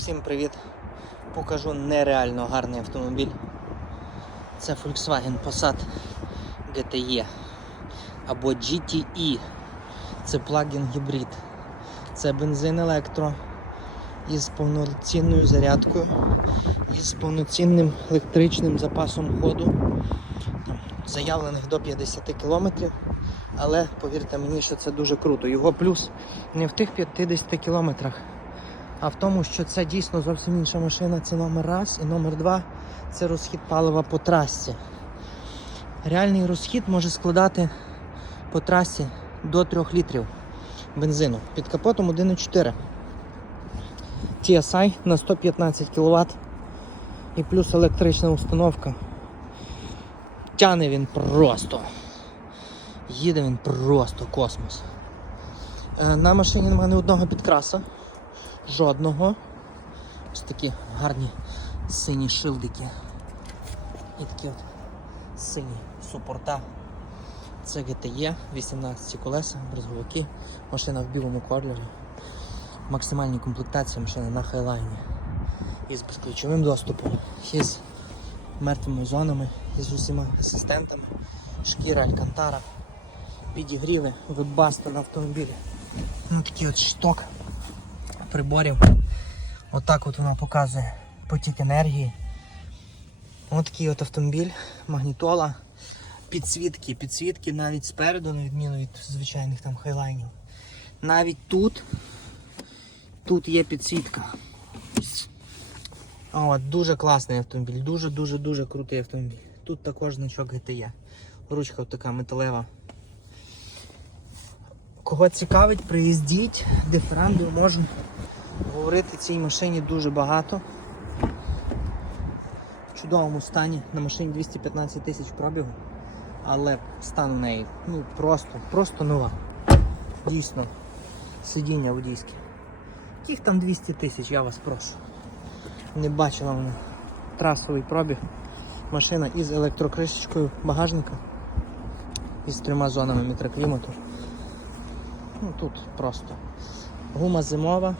Всім привіт! Покажу нереально гарний автомобіль. Це Volkswagen Passat GTE або GTE. Це плагін гібрид. Це бензин електро із повноцінною зарядкою, із повноцінним електричним запасом ходу. Заявлених до 50 км. Але повірте мені, що це дуже круто. Його плюс не в тих 50 кілометрах, а в тому, що це дійсно зовсім інша машина. Це номер раз. І номер два це розхід палива по трасі. Реальний розхід може складати по трасі до 3 літрів бензину. Під капотом 1,4. TSI на 115 кВт і плюс електрична установка. Тяне він просто. Їде він просто космос. Е, На машині немає ні одного підкраса. Жодного. Ось такі гарні сині шилдики. І такі от сині супорта. Це GTE, 18 колеса, брезговики, машина в білому кольорі. Максимальні комплектації машини на хайлайні. Із безключовим доступом, із мертвими зонами, із усіма асистентами, шкіра Алькантара, підігріви, вебастер на автомобілі. Ну такий от шток приборів. Отак от воно показує потік енергії. Ось такий от автомобіль, магнітола, підсвітки, підсвітки навіть спереду, на відміну від звичайних там хайлайнів. Навіть тут, тут є підсвітка. От, дуже класний автомобіль, дуже-дуже-дуже крутий автомобіль. Тут також значок GTE. Ручка така металева. Кого цікавить, приїздіть, диференду можна говорити цій машині дуже багато. В чудовому стані. На машині 215 тисяч пробігу, але стан у неї ну, просто, просто нова. Дійсно, сидіння водійське. Яких там 200 тисяч, я вас прошу. Не бачила вона трасовий пробіг. Машина із електрокришечкою багажника, із трьома зонами мікроклімату. Ну тут просто. Гума зимова.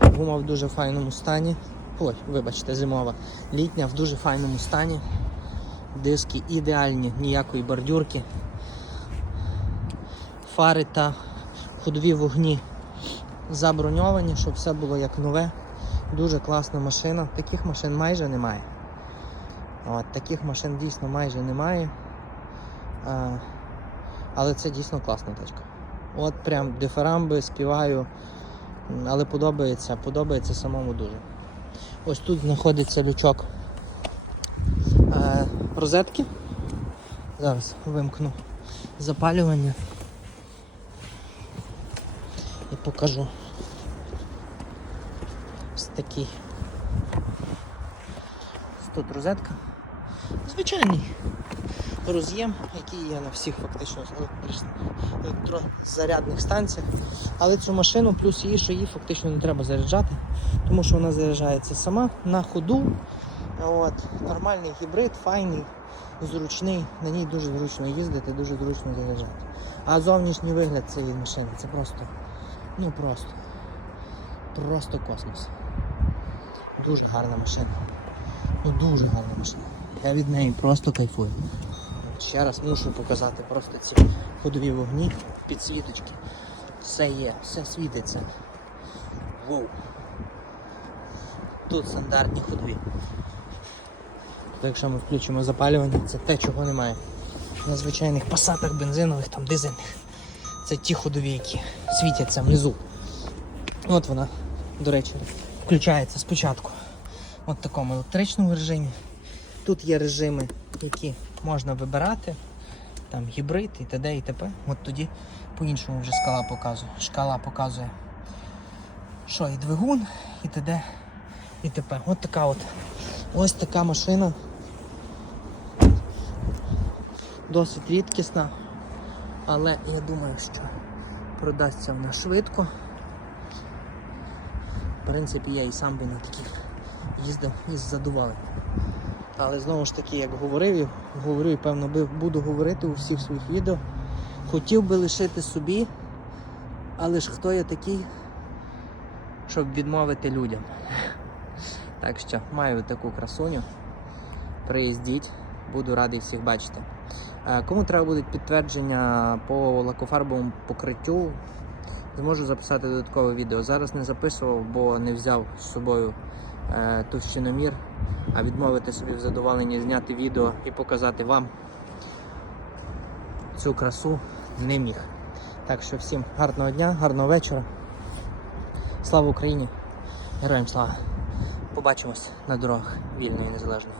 Гума в дуже файному стані. Ой, вибачте, зимова. Літня в дуже файному стані. Диски ідеальні, ніякої бордюрки. Фари та ходові вогні заброньовані, щоб все було як нове. Дуже класна машина. Таких машин майже немає. От, Таких машин дійсно майже немає. А, але це дійсно класна тачка. От прям дифарамби співаю, але подобається, подобається самому дуже. Ось тут знаходиться лючок е, розетки. Зараз вимкну запалювання і покажу. Ось такий. Тут розетка. Звичайний роз'єм, який є на всіх фактично електрозарядних станціях. Але цю машину, плюс її, що її фактично не треба заряджати, тому що вона заряджається сама на ходу. От, Нормальний гібрид, файний, зручний, на ній дуже зручно їздити, дуже зручно заряджати. А зовнішній вигляд цієї машини це просто, ну просто, просто космос. Дуже гарна машина. Ну дуже гарна машина. Я від неї просто кайфую. Ще раз мушу показати просто ці ходові вогні, підсвіточки. Все є, все світиться. Воу. Тут стандартні ходові. Якщо ми включимо запалювання, це те, чого немає. На звичайних пасатах, бензинових, там дизельних. Це ті ходові, які світяться внизу. От вона, до речі, включається спочатку. От в такому електричному режимі. Тут є режими, які можна вибирати. Там гібрид і т.д. і т.п. От тоді по-іншому вже скала показує. Шкала показує, що і двигун, і т.д. і т.п. От така от. Ось така машина. Досить рідкісна. Але я думаю, що продасться вона швидко. В принципі, я і сам би на таких їздив із задоволенням. Але знову ж таки, як говорив, говорю і певно буду говорити у всіх своїх відео. Хотів би лишити собі, але ж хто я такий, щоб відмовити людям. Так що маю таку красуню. Приїздіть, буду радий всіх бачити. Е, Кому треба буде підтвердження по лакофарбовому покриттю, зможу записати додаткове відео. Зараз не записував, бо не взяв з собою е, товщиномір, а відмовити собі в задоволенні зняти відео і показати вам цю красу не міг. Так що всім гарного дня, гарного вечора. Слава Україні! Героям слава! Побачимось на дорогах вільної і незалежної.